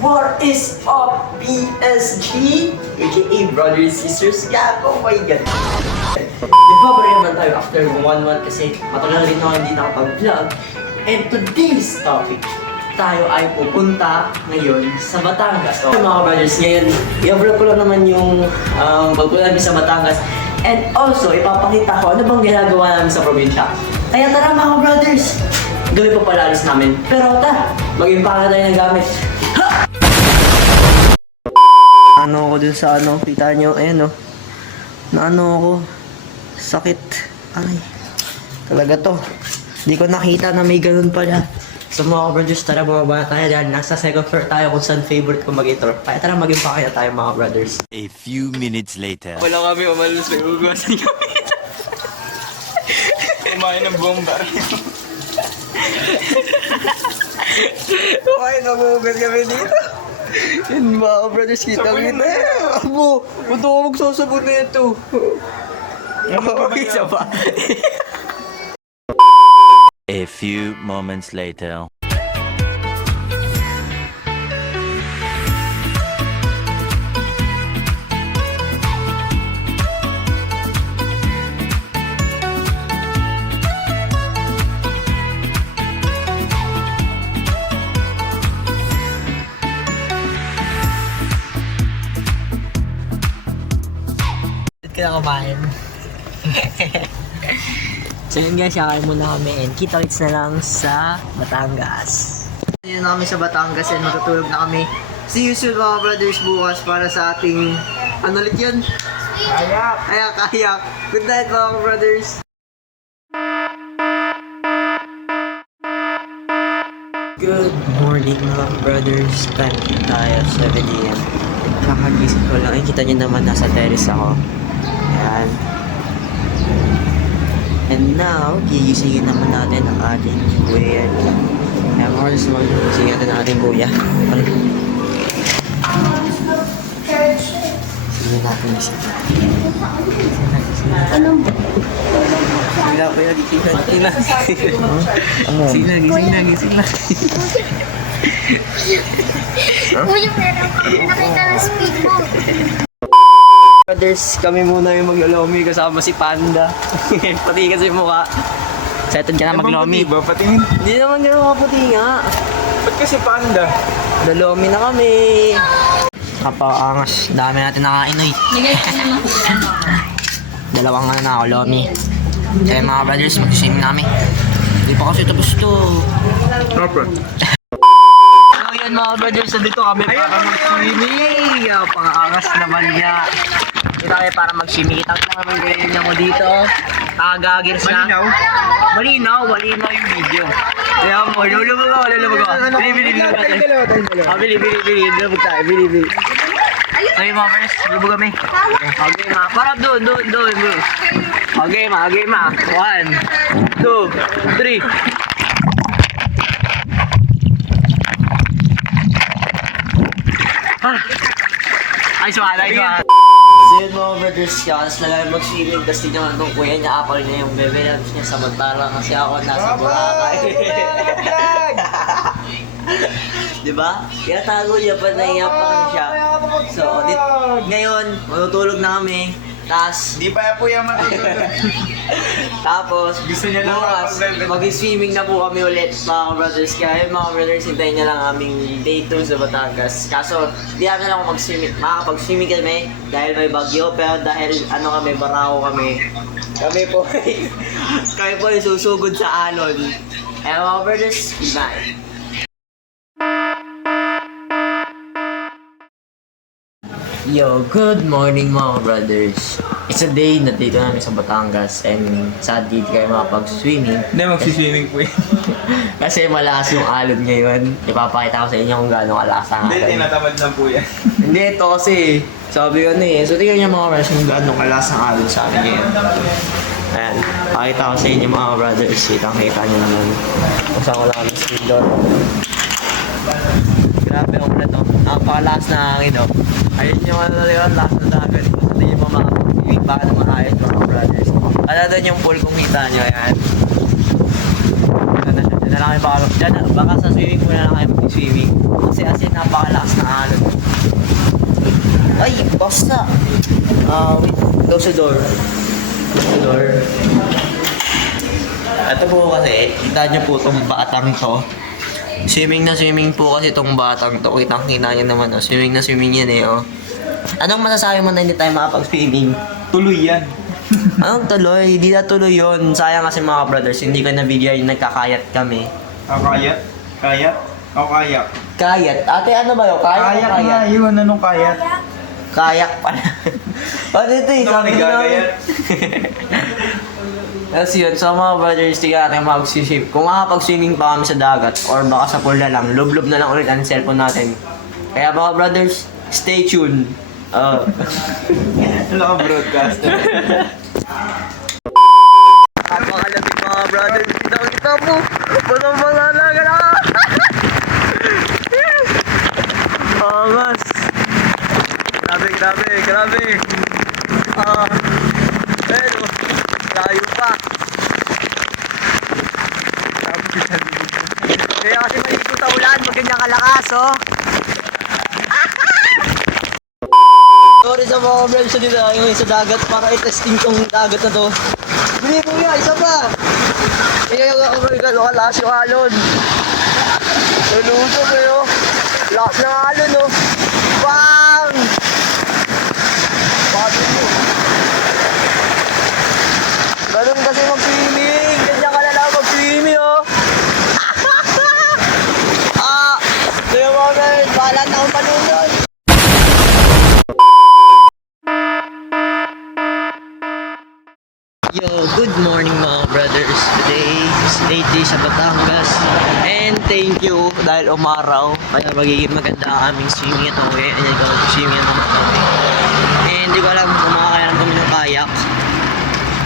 What is up, PSG? AKA Brothers Sisters. Yeah, oh my God. Nagpabari naman tayo after one month kasi matagal rin ako hindi nakapag-vlog. And today's topic, tayo ay pupunta ngayon sa Batangas. So, mga brothers, ngayon, i-vlog ko lang naman yung um, pagpunta namin sa Batangas. And also, ipapakita ko ano bang ginagawa namin sa probinsya. Kaya tara mga brothers, gawin pa palalis namin. Pero tara, mag-impaka tayo ng gamit. Ha! Ano ako dun sa ano, kita nyo, ayan o. Na ano ako, sakit. Ay, talaga to. Hindi ko nakita na may ganun pala. So mga brothers, tara bumaba tayo dahil nasa second floor tayo kung saan favorite ko mag-intro. Kaya tara maging pakaya tayo mga brothers. A few minutes later. Wala kami umalos, may ugasan kami. Kumain ng buong baryo. Kumain na ugas kami dito. Yun mga brothers, kita kita. na. Abo, punta ko magsasabon na ito. Okay, isa pa. A few moments later. So yun guys, kakain muna kami and kita kits na lang sa Batangas. Yun na kami sa Batangas and matutulog na kami. See you soon mga brothers bukas para sa ating, ano ulit yun? Ayak! Kayak, kayak. Good night mga brothers. Good morning mga brothers. Time tayo, 7 a.m. Kakagising ko lang. Ay, kita nyo naman nasa terrace ako. Ayan. And now, gigisingin naman natin ang ating kuya. Ayan mga brothers, gigisingin natin ang ating kuya. Sige natin gising. Wala ko yung gising na. Gising na. Gising na, gising na. Kuya, meron kami nakita ng speedboat. Brothers, kami muna yung mag-lomi kasama si Panda. Pati kasi mukha. Settled ka na mag-lomi. ba? Patingin. Hindi naman gano'n kaputi nga. Ba't kasi panda? Nalomi na kami. Kapaangas. Dami natin nakain oy. Dalawang ano na ako, lomi. Kaya mga brothers, mag-swimming namin. Hindi pa kasi tapos to. Proper. So yan mga brothers, dito kami para mag-swimming. Ah, Pangaangas naman niya. Dito kami para naman yung niya mo dito. Tagagirs na. Malinaw? Malinaw, malinaw yung video. Kaya mo, lulubog ako, lulubog ako. Bili, bili, bili. Tayong dalawa. Ah, bili, bili, bili. Lulubog tayo, bili, bili. Okay mga friends, lulubog kami. Okay ma, para doon, doon, doon, doon. Okay ma, okay ma. One, two, three. Ah! Ay, suwala, ay, suwala. Yun mga brothers, kakas na lang mag-swimming tapos tignan ko kuya niya, apal niya yung bebe lunch niya samantalang kasi ako nasa Boracay. Di ba? Kaya tago niya pa naiya pa siya. So, dit, ngayon, matutulog na kami. Tapos, Di pa po yung matutulog. tapos, Gusto niya lang bukas, mag-swimming na po kami ulit mga brothers. Kaya mga brothers, hintayin niya lang aming day 2 sa Batangas. Kaso, di namin ako mag-swimming. Makakapag-swimming kami dahil may bagyo. Pero dahil ano kami, barako kami. Kami po kami po ay susugod sa alon. Kaya mga brothers, good Yo, good morning mga brothers. It's a day na dito namin sa Batangas and sadly di kayo makapag-swimming. Hindi, magsiswimming po yun. Kasi malakas yung alon ngayon. Ipapakita ko sa inyo kung gaano kalakas ang Hindi, alon. tinatamad lang po yan. Hindi, ito kasi sabi ko na eh. So tingnan niyo mga brothers kung gaano kalakas ang alon sa amin ngayon. Ayan, pakita ko sa inyo mga brothers. Kitang kita niyo naman. Kung saan wala kami speed doon. Grabe ang ulan to. Napakalakas na hangin oh. Ayun yung ano na yun, lakas ng dagat. Gusto niyo mga makapag-ibig baka na maayos mga brothers. Ano doon yung pool kung kita niyo, ayan. Ano na na lang kayo baka, dyan, na- baka sa swimming pool na lang kayo mag-swimming. Kasi as in, napakalakas na alon. Ay, basta. Ah, wait. Close the door. Close the door. Ito po kasi, kita nyo po itong batang to. Swimming na swimming po kasi itong batang to. Kitang kita nyo naman, oh. Swimming na swimming yan eh, oh. Anong masasabi mo na hindi tayo makapag-swimming? Tuloy yan. Anong tuloy? Hindi na tuloy yun. Sayang kasi mga brothers, hindi ko nabigyan yung nagkakayat kami. Ah, kayat? Kayat? O kayak? Kayat? Ate, ano ba yun? Kayat o Kayak kayat? na, yun. Anong kayat? Kayak pala. ano ito eh? Ano Sabi ka nagagayat? Tapos yun, sa mga brothers, tingnan natin mag-ship. Kung makapag-swimming pa kami sa dagat, or baka sa pool na lang, lublob na lang ulit ang cellphone natin. Kaya mga brothers, stay tuned. Uh, Wala ka broadcaster. Napakalamig mga brothers, kita mo. Walang mga laga na. Angas. Grabe, grabe, grabe. Ah, pero, layo pa. Kaya kasi maligo sa ulan, pag ganyan kalakas, oh. Sorry sa mga friends dito, yung sa dagat para i-testing tong dagat na to. Bili mo yan, isa pa! Kaya yung ako mga gano'n kalas yung alon. Naluto kayo. Lakas ng alon, no? Bang! Bago mo. Ganun kasi mag-swimming. Ganyan ka na lang mag-swimming, oh. ah! Kaya mga friends, bahala na akong panunod. Yo, good morning mga brothers. Today is 8 days sa Batangas. And thank you umaraw. Kaya magiging maganda ang aming swimming ito. Kaya ayan ko swimming kami. And hindi ko alam kung makakayanan kami ng kayak.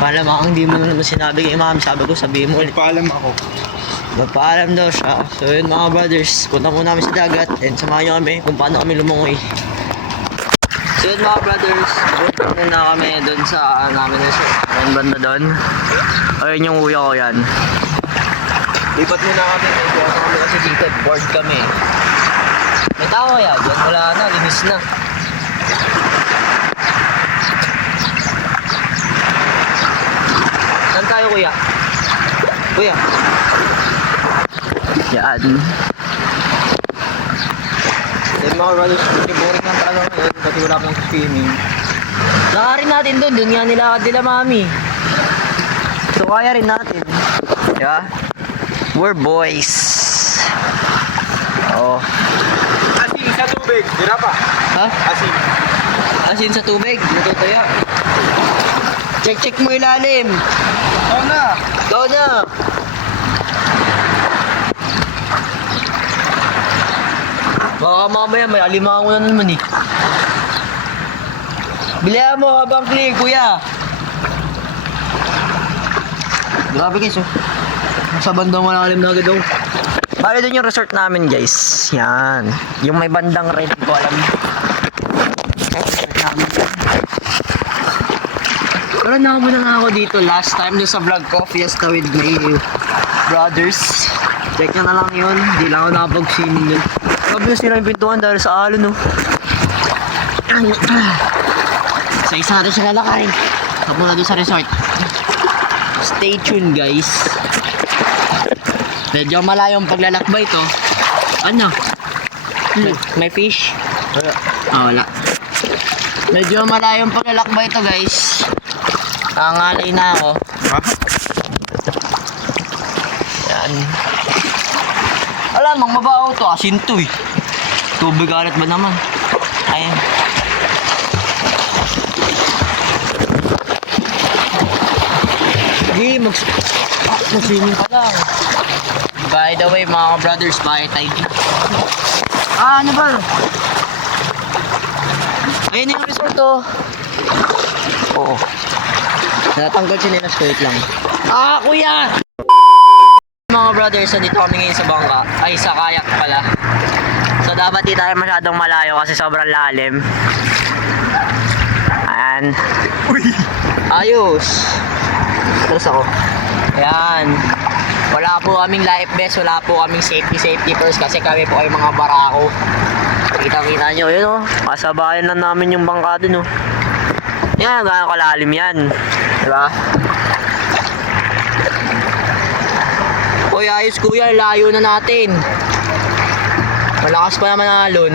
Malamang hindi mo naman sinabi kay ma'am. Sabi ko sabihin mo ulit. Paalam ako. Magpaalam daw siya. So yun mga brothers, punta muna kami sa dagat and samahan nyo kami kung paano kami lumungoy. So yun mga brothers, punta muna kami doon sa uh, namin sa yung banda doon. Ayun yung kuya ko yan. Lipat muna kami kasi dito, bored kami. May tao kaya dyan? Wala na, linis na. Saan tayo kuya? Kuya? Yan. Then mga brothers, hindi boring lang talaga ngayon kasi wala pang swimming. Lakarin natin doon, doon nga nilakad nila mami. So kaya rin natin. Diba? We're boys. Oh. Asin sa tubig. Dira pa. Ha? Asin. Asin sa tubig, natutuya. Check check mo ilalim. Oo na. Go na. Baka mamaya may alimango na naman eh. Bilihan mo habang play, kuya. Grabe guys, oh. Sa bandang malalim na agad oh. Bali doon yung resort namin guys. Yan. Yung may bandang red ko alam. Pero nakamo na ako dito last time doon sa vlog ko, Fiesta with my brothers. Check na lang yun. Hindi lang ako nakapag-swimming yun. Sabi na sila yung pintuan dahil sa alon, no. So, isa natin siya lalakarin. Sabi na doon sa resort. Stay tuned, guys. Medyo malayo ang paglalakbay to. Ano? May, may fish? Wala. Ah, wala. Medyo malayo ang paglalakbay to, guys. Nangalay na ako. Ha? Yan. Alam, mang mabaho to. Asin to eh. Tubig alat ba naman? Ayan. Sige, mag... Ah, mag-swimming ka lang. By the way, mga brothers, bye tayo. Ah, ano ba? Ayun yung resort oh. Oo. Natanggal si Nenas ko, wait lang. Ah, kuya! Mga brothers, nandito kami ngayon sa bangka. Ay, sa kayak pala. So, dapat di tayo masyadong malayo kasi sobrang lalim. Ayan. Uy. Ayos. Tapos ako. Ayan. Wala po kaming life vest, wala po kaming safety safety first kasi kami po ay mga barako. Kita-kita nyo, yun oh. Kasabayan lang namin yung bangka dun oh. Yan, gano'ng kalalim yan. Diba? Uy, ayos kuya, layo na natin. Malakas pa naman ang alon.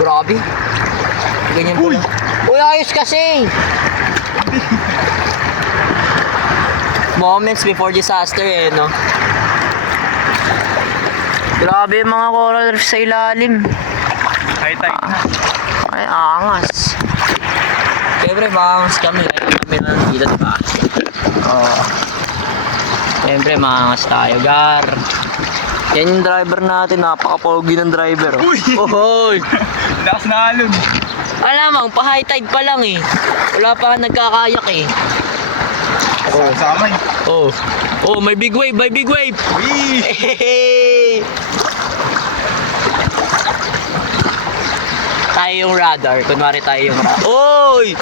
Grabe. Ganyan pala. Uy, ayos kasi. Moments before disaster eh, no? Grabe yung mga coral reef sa ilalim. High tide na. Ay, angas. Siyempre, maangas kami. Kaya kami na dito, di ba? Oo. Siyempre, maangas tayo, Gar. Yan yung driver natin. Napaka-pogi ng driver. Oh. Uy! Ohoy! Lakas na alon. Alam mo, pa-high tide pa lang eh. Wala pa nagkakayak eh. Oh. Samay. Oh. Oh, may big wave, may big wave. Hey! tayo yung radar. Kunwari tayo yung radar. Oy!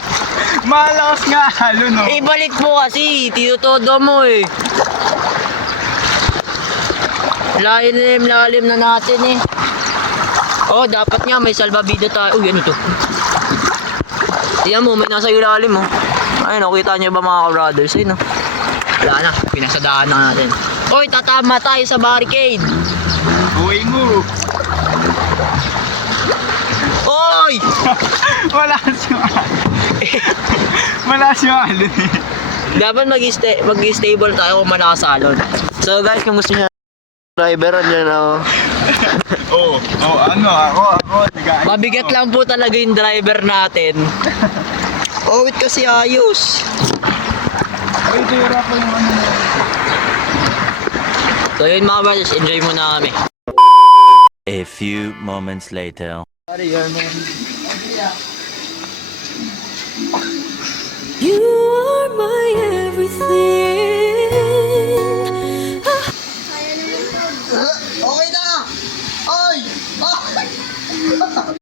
Malakas nga alon, no? Ibalik mo kasi. Tinutodo mo eh. Lalim, lalim na natin eh. Oh, dapat nga may salbabida tayo. Uy, ano to? Tingnan mo, may nasa ilalim mo. Ayun, oh, kita niyo ba mga brothers? Ayun, oh. Wala na, pinasadaan na natin. Oy, tatama tayo sa barricade. Buhay mo. Oy! Malakas yung alon. Malakas yung alon eh. Dapat mag-sta- mag-stable tayo kung manasalon. So guys, kung gusto niyo driver, andyan ako. Oo. Oh, ano, ako, ako. nag-aayos Mabigat lang po talaga yung driver natin. Oh, wait kasi ayos. Uy, tira ko yung ano. So yun mga brothers, enjoy muna kami. A few moments later. You are my everything. Okay na! Oy! Oh,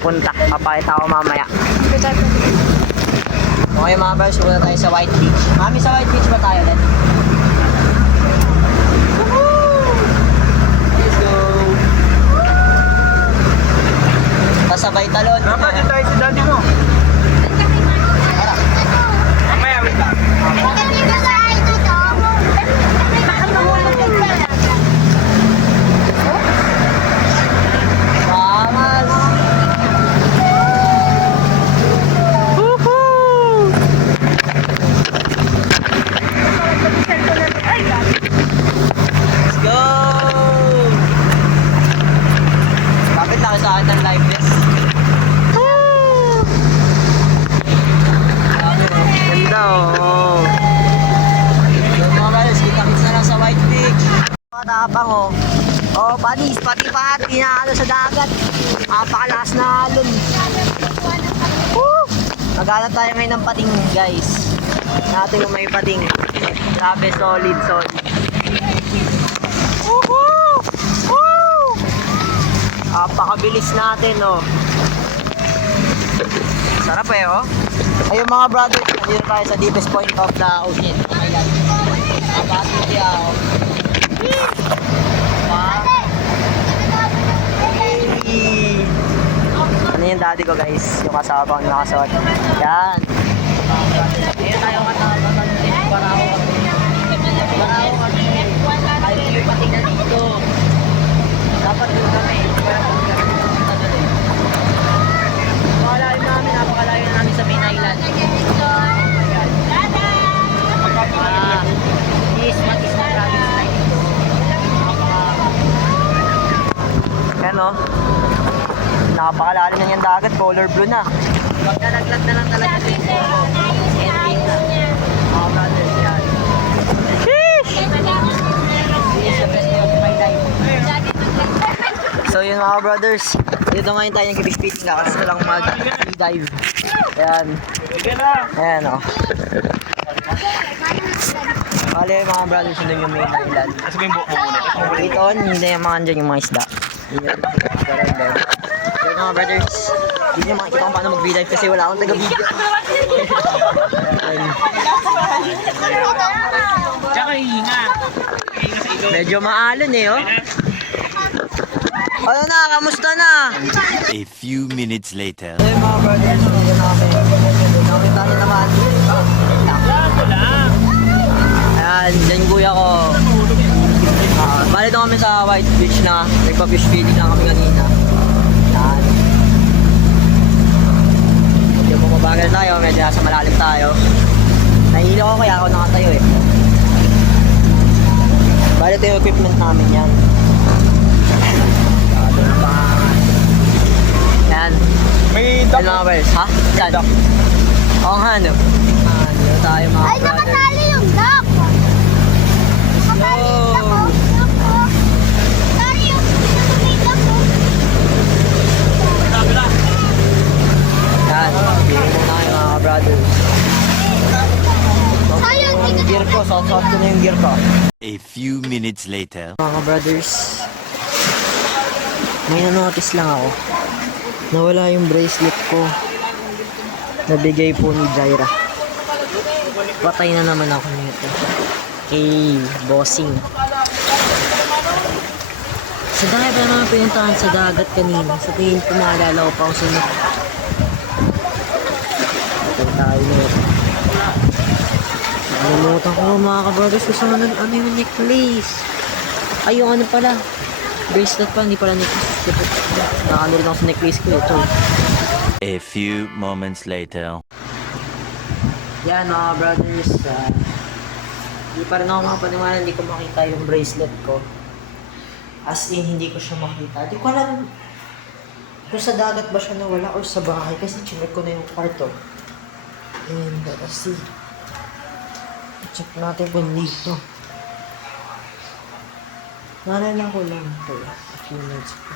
pupunta? Papakita ko mamaya. Okay mga brothers, pupunta tayo sa White Beach. Mami, sa White Beach ba tayo ulit? Woohoo! Let's go! Pasabay talon. Yung tayo sa daddy mo. Mamaya, wait lang. Vamos! Let's go! Kapit lang sa akin ng live vest. Ganda oh. So mga brothers, kita-kits na lang sa White Beach. Matapang oh. Oh, panis, pati pati na ano sa dagat. Napakalakas na alon. Woo! Maghanap tayo ngayon ng pating, guys. Natin kung may pating. Grabe, solid, solid. Woohoo! Woo! Napakabilis natin, oh. Sarap eh, oh. Ayun mga brothers, nandito tayo sa deepest point of the ocean. Oh my God. Napakaswerte ako. Wow. Hey. Ano yung daddy ko guys? Yung kasama ko nakasuot. Yan. Ayun tayo kasama. Para ako Para ako kami. Ay, dito. Dapat doon kami. Para kami kami pupunta doon eh. Napakalayo namin, napakalayo namin sa main island. Na yung dagat, color blue na. Maglalaglag na lang talaga madami na So yun mga brothers, dito ngayon tayo nag-speaking ka kasi lang mag-dive. Ayan. Ayan o. Oh. Bale mga brothers, yun yung main island. Kasi buhok mo muna? Dito, hindi yung mga andyan yung mga isda. Yun. Ganun din. Mga brothers, hindi nyo makikita kung paano mag-dive kasi wala akong taga-video. Tsaka hinga. Medyo maalon eh oh. Ano na, kamusta na? A few minutes later. Hey mga brothers, medyo namin. Nakita na naman. Ayan, dyan yung kuya ko. Ah, bali doon kami sa White Beach na. Nagpa-fish feeding na kami kanina. Ayan. Bumabagal tayo, medyo nasa malalim tayo. Nahihilo ko kaya ako nakatayo eh. Bali ito yung equipment namin yan. Pa. Yan. May Ano mga brothers? Ha? Saan? Oo nga, no? Dito tayo mga Ay, nakatali yung duck. Nakatali yung duck. oh. Duck, oh. Nakatali yung may duck, oh. Yan. Bigyan mo tayo mga brothers. Sayang, Yung tingnan gear ko, suot-suot ko na yung gear ko. A few minutes later. Mga brothers, may nanotice lang ako. Nawala yung bracelet ko. Nabigay po ni Jaira. Patay na naman ako nito. Kay Bossing. Sa dami pa naman pinuntahan sa dagat kanina. Sa tingin ko maalala ko pa kung sino. Ito tayo nito. Nalimutan ko mga kabrothers kung saan ano, ano yung necklace. Ay, yung ano pala. Bracelet pa, hindi pala necklace. Nakano rin ako sa necklace ko ito. A few moments later. Yan mga brothers. ah, Hindi pa rin ako makapaniwala, hindi ko makita yung bracelet ko. As in, hindi ko siya makita. Hindi ko alam kung sa dagat ba siya nawala or sa bahay kasi chinek ko na yung kwarto. And let's see. Check natin kung dito. Naalala ko lang ito. A few minutes ago.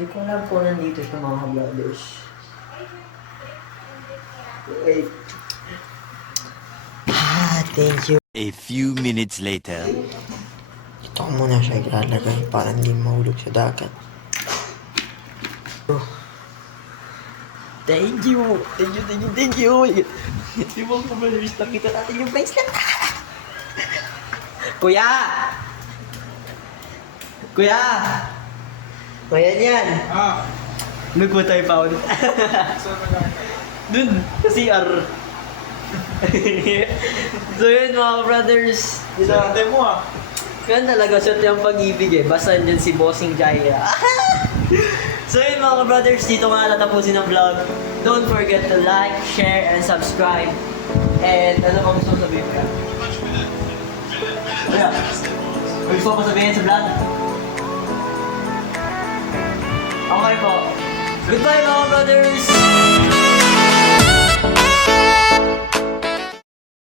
Hindi ko alam kung nandito siya mga brothers. Wait. Ah, thank you. A few minutes later. Ito ko muna siya ilalagay para hindi mahulog sa dagat. Oh. Thank you! Thank you, thank you, thank you! Di ba ko malis nakita natin yung bracelet? Kuya! Kuya! Kuya yan! Ah, Nagputay pa ulit. Dun, sa CR. so yun mga brothers. sinante mo ah. Yan talaga shot yung pag-ibig eh. Basta dyan si Bossing Jaya. so yun mga brothers, dito nga tatapusin ang vlog. Don't forget to like, share, and subscribe. And ano pa gusto sabihin ka? Kuya, may gusto mo sabihin sa vlog? Okay po. Goodbye mga brothers!